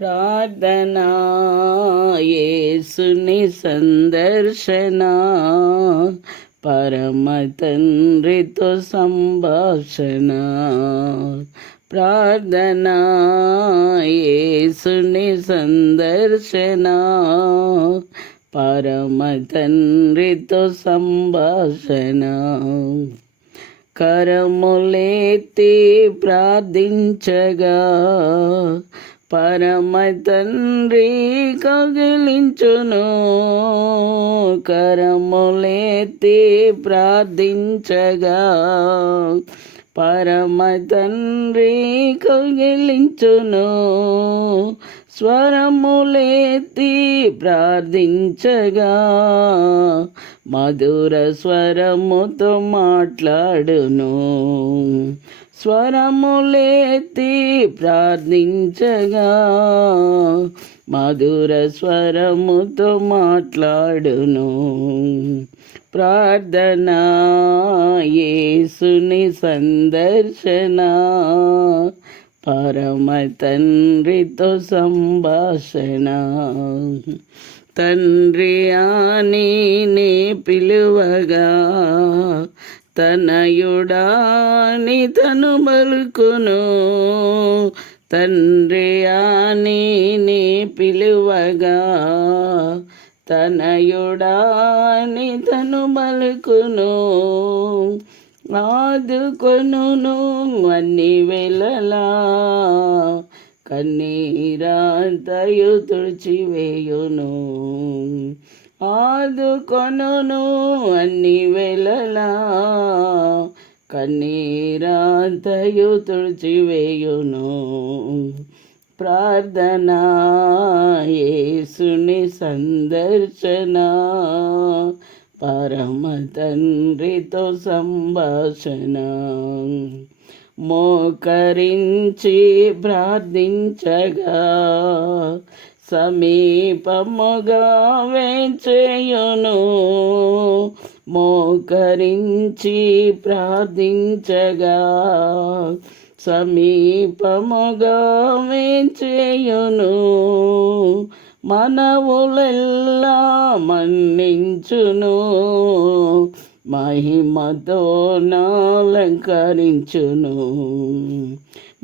ప్రార్థనా యేసుని సందర్శన. పరమ తండ్రితో సంభాషణ. ప్రార్థనా యేసుని సందర్శన. పరమ తండ్రితో సంభాషణ. కరములేతి ప్రార్థించగా. పరమ తండ్రి కగిలించును కరములేతి ప్రార్థించగా. పరమ తండ్రి కగిలించును. స్వరములేతి ప్రార్థించగా మధుర స్వరముతో మాట్లాడును. స్వరములేతి ప్రార్థించగా మధుర స్వరముతో మాట్లాడును. ప్రార్థనా యేసుని సందర్శన పరమ తండ్రితో సంభాషణ. తండ్రి అని నీ పిలువగా తనయుడాని తను మలుకును. తండ్రి అని పిలువగా తనయుడాని తను మలుకును ఆదుకొను అన్ని వెలలా కన్నీరాంతయు తుడిచివేయును ఆదుకొను అన్ని వెలలా కన్నీరాంతయు తుడిచివేయును ప్రార్థనా యేసుని సందర్శన పరమ తండ్రితో సంభాషణ మోకరించి ప్రార్థించగా సమీపముగా వేచేయును మోకరించి ప్రార్థించగా సమీపముగా వేచేయును. మనవులెల్లా మన్నించును. మహిమతో నాలంకరించును.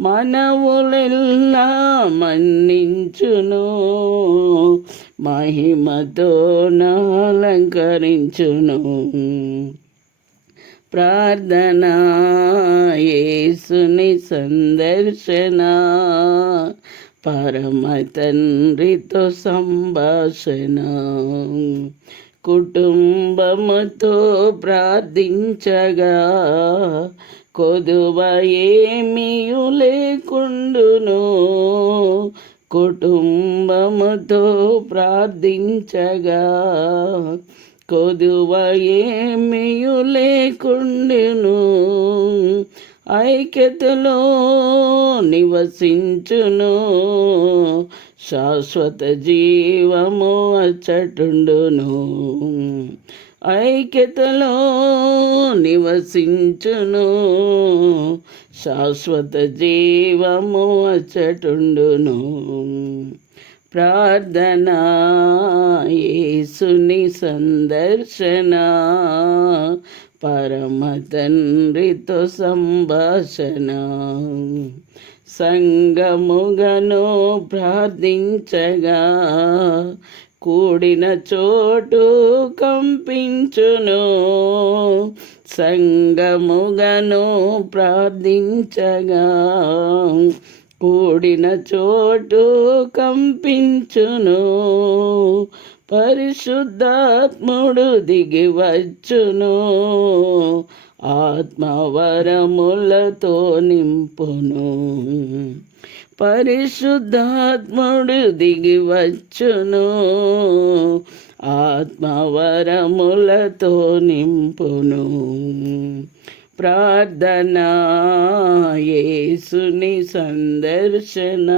మనవులెల్లా మన్నించును. మహిమతో నాలంకరించును. ప్రార్థనా యేసుని సందర్శన. పరమ తండ్రితో సంభాషణ. కుటుంబముతో ప్రార్థించగా కొదువ ఏమీయు లేకుండును. కుటుంబముతో ప్రార్థించగా కొదువ ఏమీయు లేకుండును ఐక్యతలో నివసించును. శాశ్వత జీవము అచ్చటుండును. ఐక్యతలో నివసించును. శాశ్వత జీవము అచ్చటుండును. ప్రార్థనా యేసుని సందర్శన పరమ తండ్రితో సంభాషణ సంగముగను ప్రార్థించగా కూడిన చోటు కంపించును. సంగముగను ప్రార్థించగా కూడిన చోటు కంపించును. పరిశుద్ధాత్ముడు దిగి వచ్చును. ఆత్మవరములతో నింపును. పరిశుద్ధాత్ముడు దిగి వచ్చును. ఆత్మవరములతో నింపును. ప్రార్థనా యేసుని సందర్శన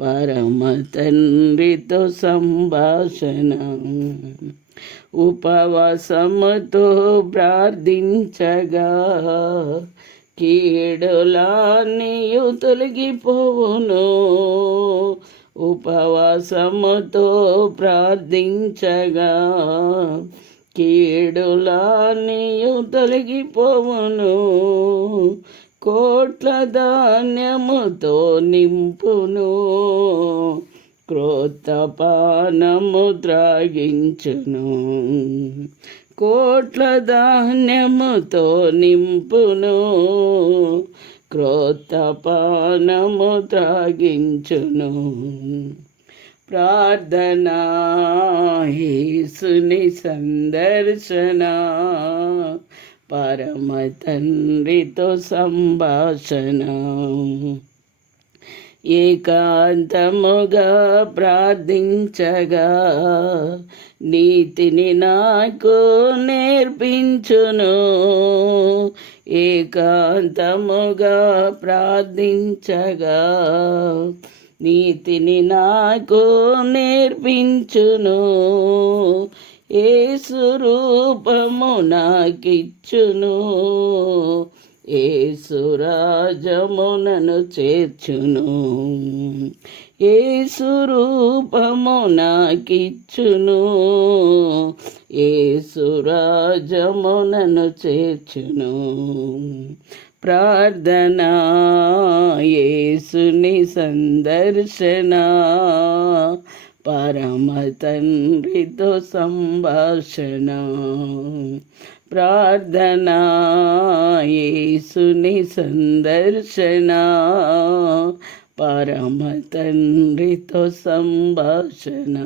పరమ తండ్రితో సంభాషణ ఉపవాసముతో ప్రార్థించగా కీడులానియు తొలగిపోవును ఉపవాసముతో ప్రార్థించగా కీడులానియు తొలగిపోవును. కోట్ల ధాన్యముతో నింపును. క్రోత్త పానము త్రాగించును. కోట్ల ధాన్యముతో నింపును. క్రోత్త పానము త్రాగించును. ప్రార్థనా యేసుని సందర్శన పరమ తండ్రితో సంభాషణ. ఏకాంతముగా ప్రార్థించగా నీతిని నాకు నేర్పించును. ఏకాంతముగా ప్రార్థించగా నీతిని నాకు నేర్పించును ఏసు రూపము నాకిచ్చును ఏసురాజమునను చేర్చును ఏసు రూపము నాకిచ్చును ఏసురాజమునను చేర్చును ప్రార్థనా యేసుని సందర్శన పరమ తండ్రితో సంభాషణ. ప్రార్థనా యేసుని సందర్శన పరమ తండ్రితో సంభాషణ.